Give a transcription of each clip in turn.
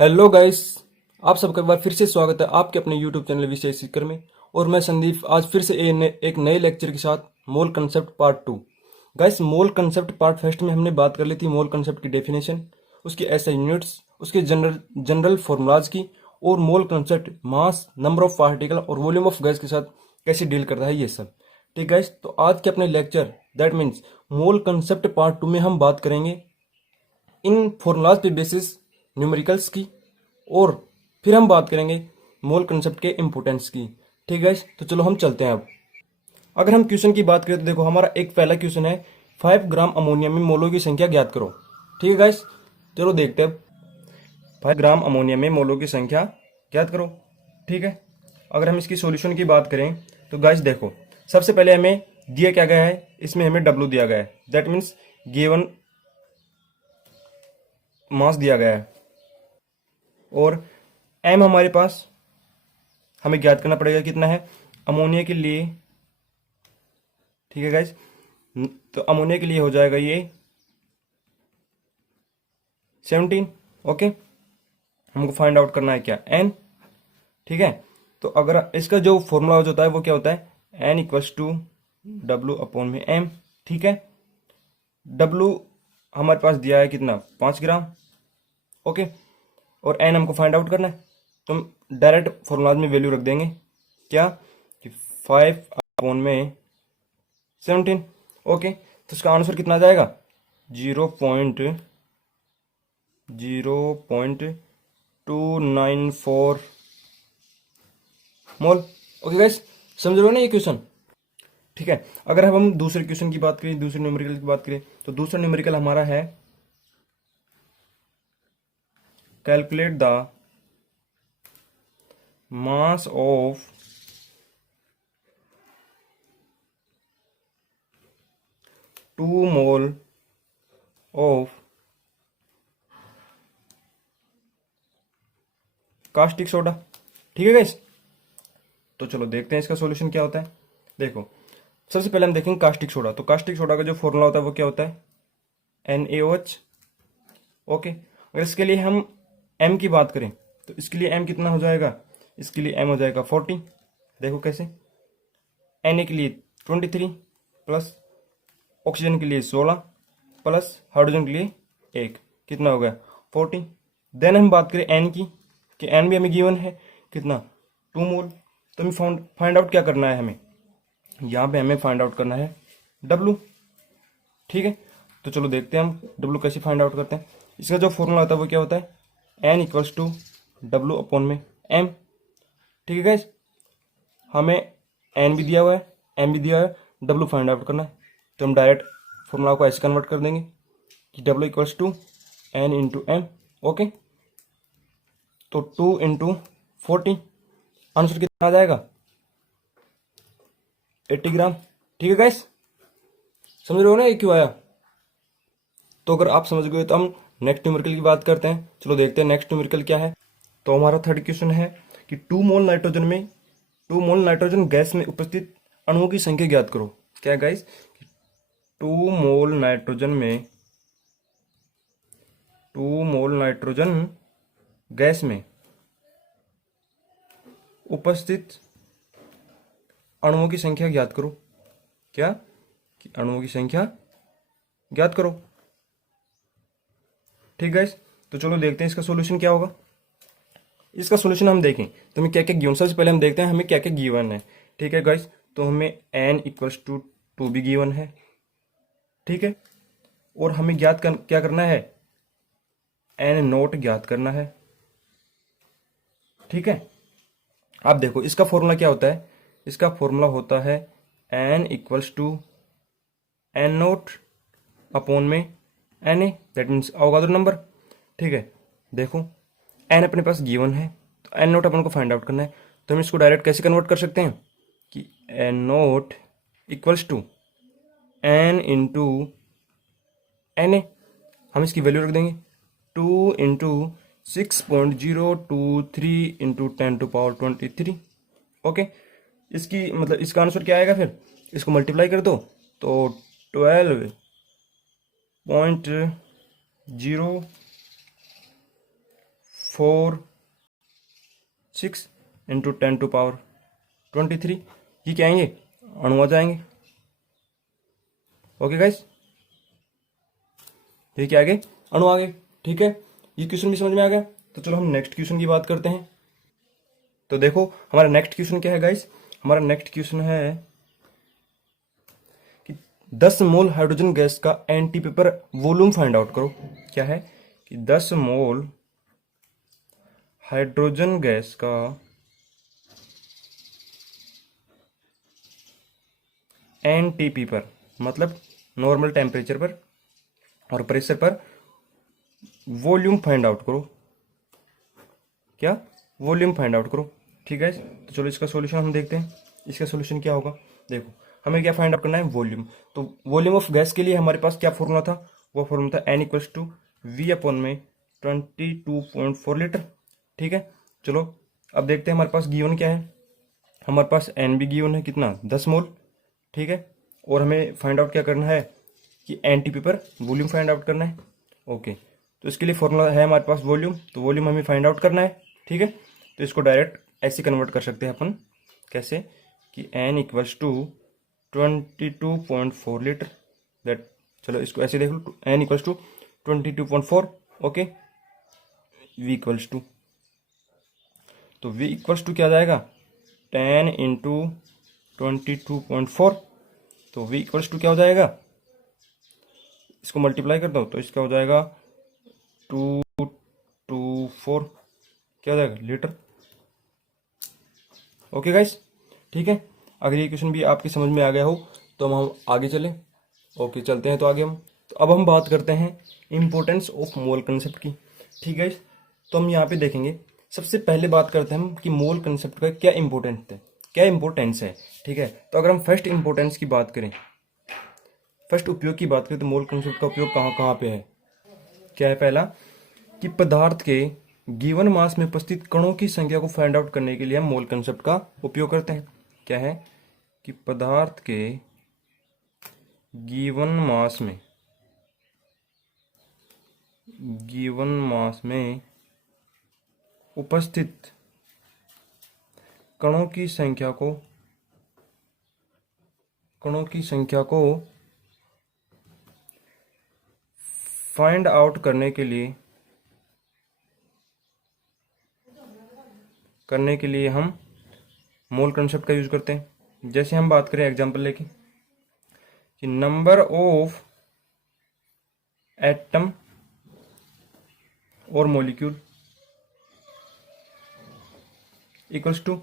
Hello guys. आप सबका एक बार फिर से स्वागत है आपके अपने यूट्यूब चैनल विषय सीकर में। और मैं संदीप आज फिर से एक नए लेक्चर के साथ मोल कंसेप्ट पार्ट टू। गाइस, मोल कंसेप्ट पार्ट फर्स्ट में हमने बात कर ली थी मोल कंसेप्ट की डेफिनेशन, उसकी एसआई यूनिट्स, उसके जनरल जनरल फॉर्मूलाज की, और मोल concept mass, number of particle और वॉल्यूम ऑफ गैस के साथ कैसे डील करता है ये सब। ठीक गाइस, तो आज के अपने lecture that means mole concept part two में हम बात करेंगे इन फॉर्मूलाज पे बेसिस न्यूमेरिकल्स की, और फिर हम बात करेंगे मोल कंसेप्ट के इम्पोर्टेंस की। ठीक है, तो चलो हम चलते हैं अब। अगर हम क्वेश्चन की बात करें तो देखो, हमारा एक पहला क्वेश्चन है 5 ग्राम अमोनिया में मोलों की संख्या ज्ञात करो। ठीक है गाइस, चलो देखते हैं अब। 5 ग्राम अमोनिया में मोलों की संख्या ज्ञात करो। ठीक है, अगर हम इसकी सॉल्यूशन की बात करें तो गाइस देखो, सबसे पहले हमें दिया क्या गया है, इसमें हमें डब्ल्यू दिया गया है, दैट मीन्स गिवन मास दिया गया है, और एम हमारे पास हमें ज्ञात करना पड़ेगा कितना है अमोनिया के लिए। ठीक है गाइज, तो अमोनिया के लिए हो जाएगा ये 17। ओके, हमको फाइंड आउट करना है क्या, एन। ठीक है, तो अगर इसका जो फॉर्मूला होता है वो क्या होता है, N equals to W upon में एम। ठीक है, डब्ल्यू हमारे पास दिया है कितना, 5 ग्राम। ओके, और एन हमको फाइंड आउट करना है, तो हम डायरेक्ट फॉर्मूलाज में वैल्यू रख देंगे क्या, कि 5/17। ओके, तो इसका आंसर कितना आ जाएगा, 0.0294 मोल। ओके गाइस, समझ रहे हो ना ये क्वेश्चन। ठीक है, अगर अब हम दूसरे क्वेश्चन की बात करें, दूसरे न्यूमेरिकल की बात करें, तो दूसरा न्यूमेरिकल हमारा है calculate the mass of 2 mole of caustic soda. ठीक है गाइस, तो चलो देखते हैं इसका सॉल्यूशन क्या होता है। देखो, सबसे पहले हम देखेंगे कास्टिक सोडा। तो कास्टिक सोडा का जो फॉर्मूला होता है वो क्या होता है, NaOH। ओके, अगर इसके लिए हम एम की बात करें तो इसके लिए एम कितना हो जाएगा, इसके लिए एम हो जाएगा 40। देखो कैसे, Na के लिए 23 प्लस ऑक्सीजन के लिए 16 प्लस हाइड्रोजन के लिए 1, कितना हो गया 40। देन हम बात करें एन की, कि एन भी हमें गिवन है कितना, 2 मोल। तो हमें फाइंड आउट क्या करना है, हमें यहाँ पे हमें फाइंड आउट करना है डब्लू। ठीक है, तो चलो देखते हैं हम डब्लू कैसे फाइंड आउट करते हैं। इसका जो फॉर्मूला होता है वो क्या होता है, N equals to W upon में एम। ठीक है गाइस, हमें एन भी दिया हुआ है, एम भी दिया है, डब्लू फाइंड आउट करना है, तो हम डायरेक्ट फॉर्मूला को ऐसे कन्वर्ट कर देंगे कि W equals to N into M. Okay, तो 2 इंटू 40, आंसर कितना आ जाएगा, 80 ग्राम। ठीक है गाइस, समझ रहे हो ना ये क्यों आया। तो अगर आप समझ गए तो हम नेक्स्ट न्यूमेरिकल की बात करते हैं। चलो देखते हैं नेक्स्ट न्यूमेरिकल क्या है। तो हमारा थर्ड क्वेश्चन है कि 2 मोल नाइट्रोजन गैस में उपस्थित अणुओं की संख्या ज्ञात करो। क्या गाइस, 2 मोल नाइट्रोजन में 2 मोल नाइट्रोजन गैस में उपस्थित अणुओं की संख्या ज्ञात करो। क्या, कि अणुओं की संख्या ज्ञात करो। ठीक गाइस, तो चलो देखते हैं इसका सॉल्यूशन क्या होगा। इसका सॉल्यूशन हम देखें तो हमें क्या क्या गिवन, सबसे पहले हम देखते हैं हमें क्या क्या गिवन है। ठीक है गाइस, तो हमें एन इक्वल्स टू 2 भी गिवन है। ठीक है, और हमें क्या करना है, एन नोट ज्ञात करना है। ठीक है, आप देखो इसका फॉर्मूला क्या होता है, इसका फॉर्मूला होता है N equals to N naught upon में N A, that means Avogadro number. ठीक है, देखो एन अपने पास गिवन है, तो एन नोट अपन को फाइंड आउट करना है, तो हम इसको डायरेक्ट कैसे कन्वर्ट कर सकते हैं कि N naught equals to N into N A, हम इसकी वैल्यू रख देंगे 2 इंटू 6.023 इंटू 10⁻23। ओके, इसकी मतलब इसका आंसर क्या आएगा, फिर इसको मल्टीप्लाई कर दो तो 12.0 6 इंटू 10⁻23, ये क्या आएंगे, अणु आ जाएंगे। ओके गाइस, ये क्या आ गए, अणु आ गए। ठीक है, ये क्वेश्चन भी समझ में आ गया। तो चलो हम नेक्स्ट क्वेश्चन की बात करते हैं। तो देखो हमारा नेक्स्ट क्वेश्चन क्या है गाइस, हमारा नेक्स्ट क्वेश्चन है कि 10 मोल हाइड्रोजन गैस का एनटीपी पर वॉल्यूम फाइंड आउट करो। क्या है कि 10 मोल हाइड्रोजन गैस का एनटीपी पर, मतलब नॉर्मल टेम्परेचर पर और प्रेशर पर वॉल्यूम फाइंड आउट करो। क्या, वॉल्यूम फाइंड आउट करो। ठीक है, तो चलो इसका सॉल्यूशन हम देखते हैं। इसका सॉल्यूशन क्या होगा, देखो हमें क्या फाइंड आउट करना है, वॉल्यूम। तो वॉल्यूम ऑफ गैस के लिए हमारे पास क्या फॉर्मूला था, वो फॉर्मूला था N इक्वल्स टू V/में 22.4 लीटर। ठीक है, चलो अब देखते हैं हमारे पास गिवन क्या है। हमारे पास N भी गिवन है, कितना, 10 मोल। ठीक है, और हमें फाइंड आउट क्या करना है कि एनटीपी पर वॉल्यूम फाइंड आउट करना है। ओके, तो इसके लिए फॉर्मूला है हमारे पास वॉल्यूम, तो वॉल्यूम हमें फाइंड आउट करना है। ठीक है, तो इसको डायरेक्ट ऐसे कन्वर्ट कर सकते हैं अपन, कैसे कि N equals to 22.4 litre. That, चलो इसको ऐसे देख लो, N equals to 22.4। Okay, V equals to, तो V इक्वल्स टू क्या जाएगा, 10 इंटू 22.4। तो V इक्वल्स टू क्या हो जाएगा, इसको मल्टीप्लाई कर दो तो इसका हो जाएगा 224, क्या हो जाएगा, लीटर। ओके गाइस, ठीक है, अगर ये क्वेश्चन भी आपकी समझ में आ गया हो तो हम आगे चलें। ओके, चलते हैं तो आगे हम। तो अब हम बात करते हैं इम्पोर्टेंस ऑफ मोल कंसेप्ट की। ठीक है, तो हम यहाँ पे देखेंगे, सबसे पहले बात करते हैं हम कि मोल कंसेप्ट का क्या इंपॉर्टेंट है, क्या इंपॉर्टेंस है। ठीक है, तो अगर हम फर्स्ट इंपॉर्टेंस की बात करें, फर्स्ट उपयोग की बात करें, तो मोल कंसेप्ट का उपयोग कहाँ कहाँ पे है। क्या है, पहला कि पदार्थ के गिवन मास में उपस्थित कणों की संख्या को फाइंड आउट करने के लिए हम मोल कंसेप्ट का उपयोग करते हैं। क्या है कि पदार्थ के गिवन मास में उपस्थित कणों की संख्या को फाइंड आउट करने के लिए हम मोल कंसेप्ट का यूज करते हैं। जैसे हम बात करें एग्जांपल लेके कि नंबर ऑफ एटम और मॉलिक्यूल इक्वल्स टू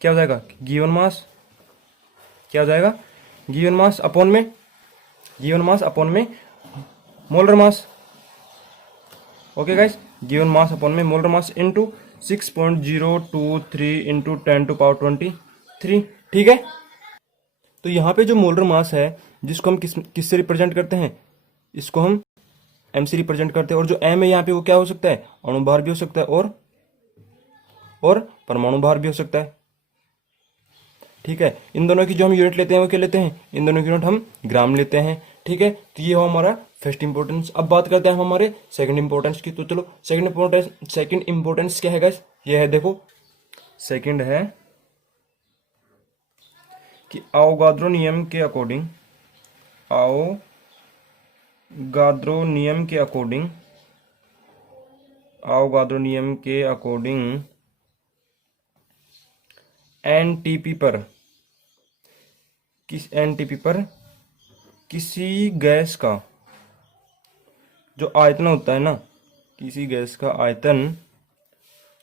क्या हो जाएगा, गिवन मास। क्या हो जाएगा, गिवन मास अपॉन में molar mass. Okay guys, given mass upon में मोलर मास इनटू 6.023 इंटू 10⁻23। ठीक है, तो यहाँ पे जो मोलर मास है, जिसको हम किससे रिप्रेजेंट करते हैं, इसको हम m से रिप्रेजेंट करते हैं। और जो m है यहाँ पे वो क्या हो सकता है, अणु भार भी हो सकता है और परमाणु भार भी हो सकता है। ठीक है, इन दोनों की जो हम यूनिट लेते हैं वो क्या लेते हैं, इन दोनों की यूनिट हम ग्राम लेते हैं। ठीक है, तो ये हो हमारा फर्स्ट इंपॉर्टेंस। अब बात करते हैं हम हमारे सेकंड इंपॉर्टेंस की। तो चलो सेकंड इंपॉर्टेंस क्या है गाइस, ये है, देखो सेकंड है कि आवोगाद्रो नियम के अकॉर्डिंग एनटीपी पर किसी गैस का जो आयतन होता है ना, किसी गैस का आयतन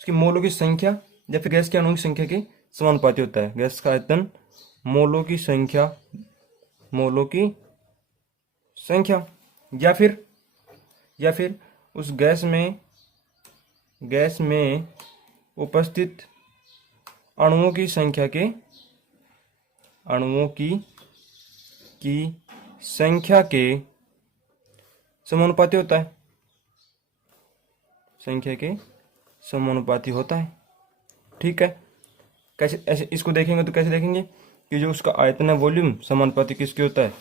उसकी मोलों की संख्या या फिर गैस के अणुओं की संख्या के समानुपाती होता है। गैस का आयतन मोलों की संख्या या फिर उस गैस में उपस्थित अणुओं की संख्या के समानुपाती होता है। ठीक है, कैसे, ऐसे इसको देखेंगे तो कैसे देखेंगे कि जो उसका आयतन है, वॉल्यूम, समानुपाती किसके होता है,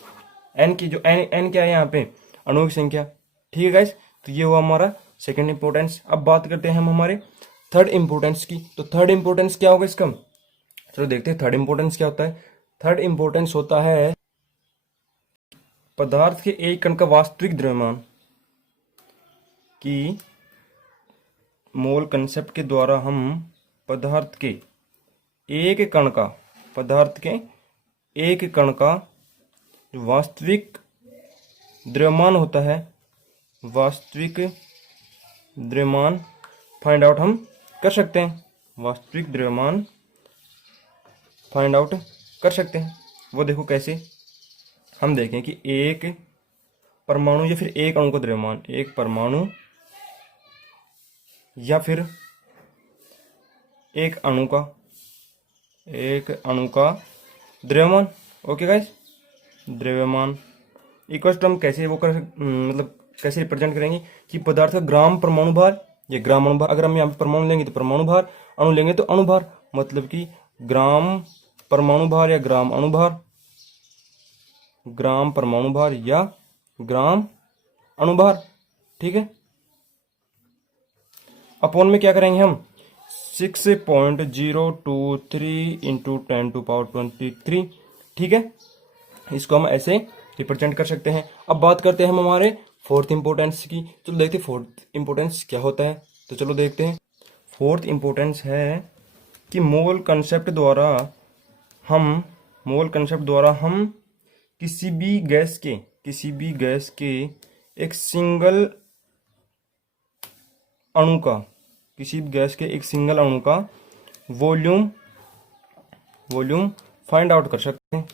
एन की। जो एन क्या है यहाँ पे, अणुओं की संख्या। ठीक है गाइस, तो ये हुआ हमारा सेकंड इंपॉर्टेंस। अब बात करते हैं हम हमारे थर्ड इंपॉर्टेंस की। तो थर्ड इंपॉर्टेंस क्या होगा इसका, चलो देखते हैं थर्ड इंपॉर्टेंस क्या होता है। थर्ड इंपॉर्टेंस होता है पदार्थ के एक कण का वास्तविक द्रव्यमान की मोल कंसेप्ट के द्वारा हम पदार्थ के एक कण का, पदार्थ के एक कण का जो वास्तविक द्रव्यमान होता है, वास्तविक द्रव्यमान फाइंड आउट हम कर सकते हैं। वास्तविक द्रव्यमान फाइंड आउट कर सकते हैं। वो देखो कैसे, हम देखें कि एक परमाणु या फिर एक अणु का द्रव्यमान, एक परमाणु या फिर एक अणु का द्रव्यमान, ओके गाइस, द्रव्यमान इक्वल टू हम कैसे वो कर मतलब कैसे रिप्रेजेंट करेंगे कि पदार्थ का ग्राम परमाणु भार या ग्राम अणु भार। अगर हम यहाँ पे परमाणु लेंगे तो परमाणु भार, अणु लेंगे तो अणु भार, मतलब कि ग्राम परमाणु भार या ग्राम अणु भार, ग्राम परमाणु भार या ग्राम अणु भार, ठीक है। अपॉन में क्या करेंगे हम 6.023 इंटू 10⁻23, ठीक है। इसको हम ऐसे रिप्रेजेंट कर सकते हैं। अब बात करते हैं हम हमारे फोर्थ इंपोर्टेंस की। चलो देखते हैं फोर्थ इंपोर्टेंस क्या होता है। तो चलो देखते हैं। फोर्थ इंपोर्टेंस है कि मोल कंसेप्ट द्वारा हम किसी भी गैस के एक सिंगल अणु का, किसी भी गैस के एक सिंगल अणु का वॉल्यूम फाइंड आउट कर सकते हैं।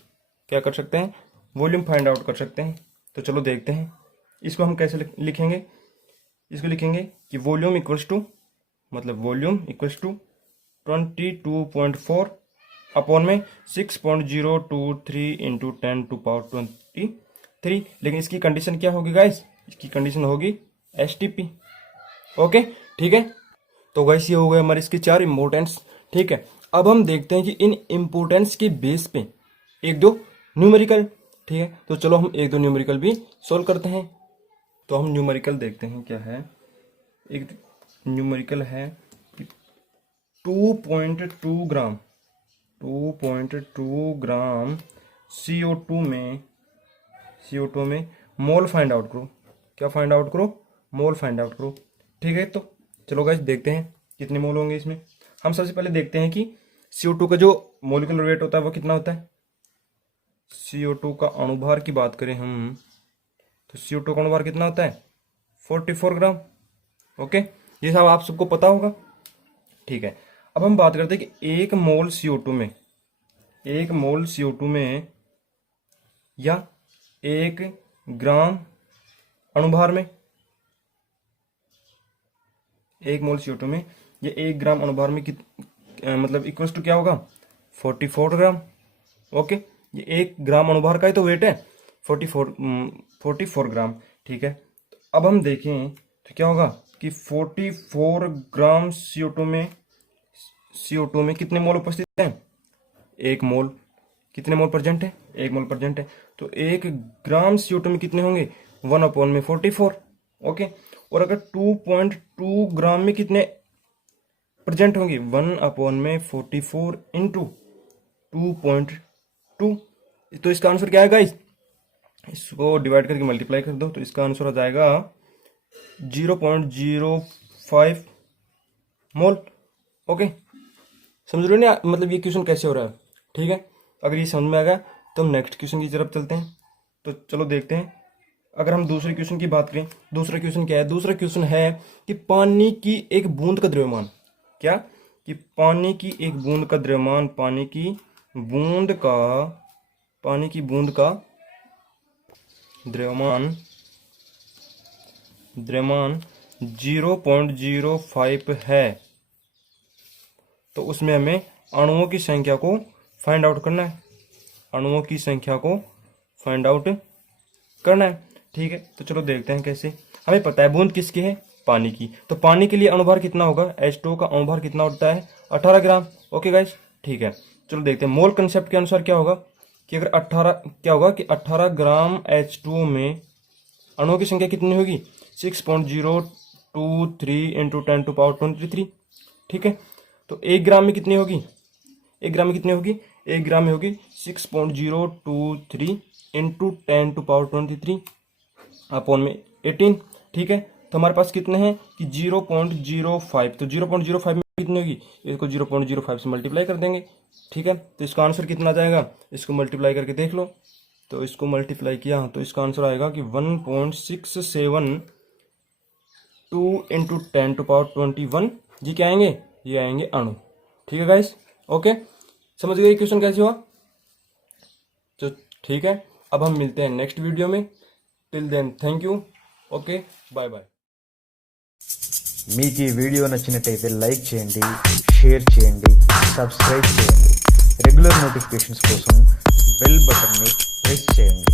क्या कर सकते हैं, वॉल्यूम फाइंड आउट कर सकते हैं। तो चलो देखते हैं इसको हम कैसे लिखेंगे। इसको लिखेंगे कि वॉल्यूम इक्वल्स टू 22.4 अपॉन में 6.023 इंटू 10⁻23। लेकिन इसकी कंडीशन क्या होगी गाइस, इसकी कंडीशन होगी STP, ओके, ठीक है। तो गाइस ये हो गए हमारे इसके 4 इंपोर्टेंस, ठीक है। अब हम देखते हैं कि इन इंपोर्टेंस के बेस पे एक दो न्यूमेरिकल, ठीक है। तो चलो हम एक दो न्यूमेरिकल भी सोल्व करते हैं। तो हम न्यूमेरिकल देखते हैं क्या है। एक न्यूमेरिकल है 2.2 ग्राम CO2 में मोल फाइंड आउट करो। क्या फाइंड आउट करो, मोल फाइंड आउट करो, ठीक है। तो चलो गाइस देखते हैं कितने मोल होंगे इसमें। हम सबसे पहले देखते हैं कि CO2 का जो मोलिकुलर वेट होता है वो कितना होता है। CO2 का अणुभार की बात करें हम, तो CO2 का अणुभार कितना होता है 44 ग्राम, ओके। ये सब आप सबको पता होगा, ठीक है। अब हम बात करते हैं कि एक मोल CO2 में या 1 ग्राम अणुभार में, 1 मोल CO2 में या 1 ग्राम अणुभार में मतलब इक्वल्स टू क्या होगा 44 ग्राम, ओके। ये 1 ग्राम अणुभार का ही तो वेट है 44 ग्राम, ठीक है। तो अब हम देखें तो क्या होगा कि 44 ग्राम CO2 में कितने मोल उपस्थित हैं, 1 मोल। कितने मोल प्रेजेंट है, 1 मोल प्रेजेंट है। तो 1 ग्राम CO2 में कितने होंगे 1/44, ओके। और अगर 2.2 ग्राम में कितने प्रेजेंट होंगे 1/44 इंटू 2.2। तो इसका आंसर क्या है गाइस, इसको डिवाइड करके मल्टीप्लाई कर दो तो इसका आंसर आ जाएगा 0.05 मोल, ओके। समझ रहे हो ना, मतलब ये क्वेश्चन कैसे हो रहा है, ठीक है। अगर ये समझ में आ गया तो हम नेक्स्ट क्वेश्चन की तरफ चलते हैं। तो चलो देखते हैं। अगर हम दूसरे क्वेश्चन की बात करें, दूसरा क्वेश्चन क्या है, दूसरा क्वेश्चन है कि पानी की एक बूंद का द्रव्यमान, क्या कि पानी की एक बूंद का द्रव्यमान, पानी की बूंद का द्रव्यमान 0.05 है। तो उसमें हमें अणुओं की संख्या को फाइंड आउट करना है, अणुओं की संख्या को फाइंड आउट करना है, ठीक है। तो चलो देखते हैं कैसे। हमें पता है बूंद किसकी है, पानी की। तो पानी के लिए अणुभार कितना होगा, H2O का अणुभार कितना होता है 18 ग्राम, ओके गाइस, ठीक है। चलो देखते हैं मोल कंसेप्ट के अनुसार क्या होगा कि अगर 18 ग्राम H2O में अणुओं की संख्या कितनी होगी 6.023 0.023 इंटू 10⁻23। ठीक है, तो 1 ग्राम में कितनी होगी, 1 ग्राम में कितनी होगी, 1 ग्राम में होगी 6.023 इंटू 10⁻23 अपॉन में 18। ठीक है, तो हमारे पास कितने हैं कि 0.05, तो 0.05 में कितनी होगी, इसको 0.05 से मल्टीप्लाई कर देंगे। ठीक है, तो इसका आंसर कितना आ जाएगा, इसको मल्टीप्लाई करके देख लो। तो इसको मल्टीप्लाई किया तो इसका आंसर आएगा कि 1.672 इंटू 10⁻21। ये क्या आएंगे, ये आएंगे अणु। ठीक है गाइस, ओके, समझ गए क्वेश्चन कैसे हुआ। तो ठीक है, अब हम मिलते हैं नेक्स्ट वीडियो में। Till then thank you, okay, bye bye. మీకు ఈ వీడియో నచ్చినట్టయితే లైక్ చేయండి, షేర్ చేయండి, సబ్స్క్రైబ్ చేయండి. రెగ్యులర్ నోటిఫికేషన్స్ కోసం బెల్ బటన్ని ప్రెస్ చేయండి.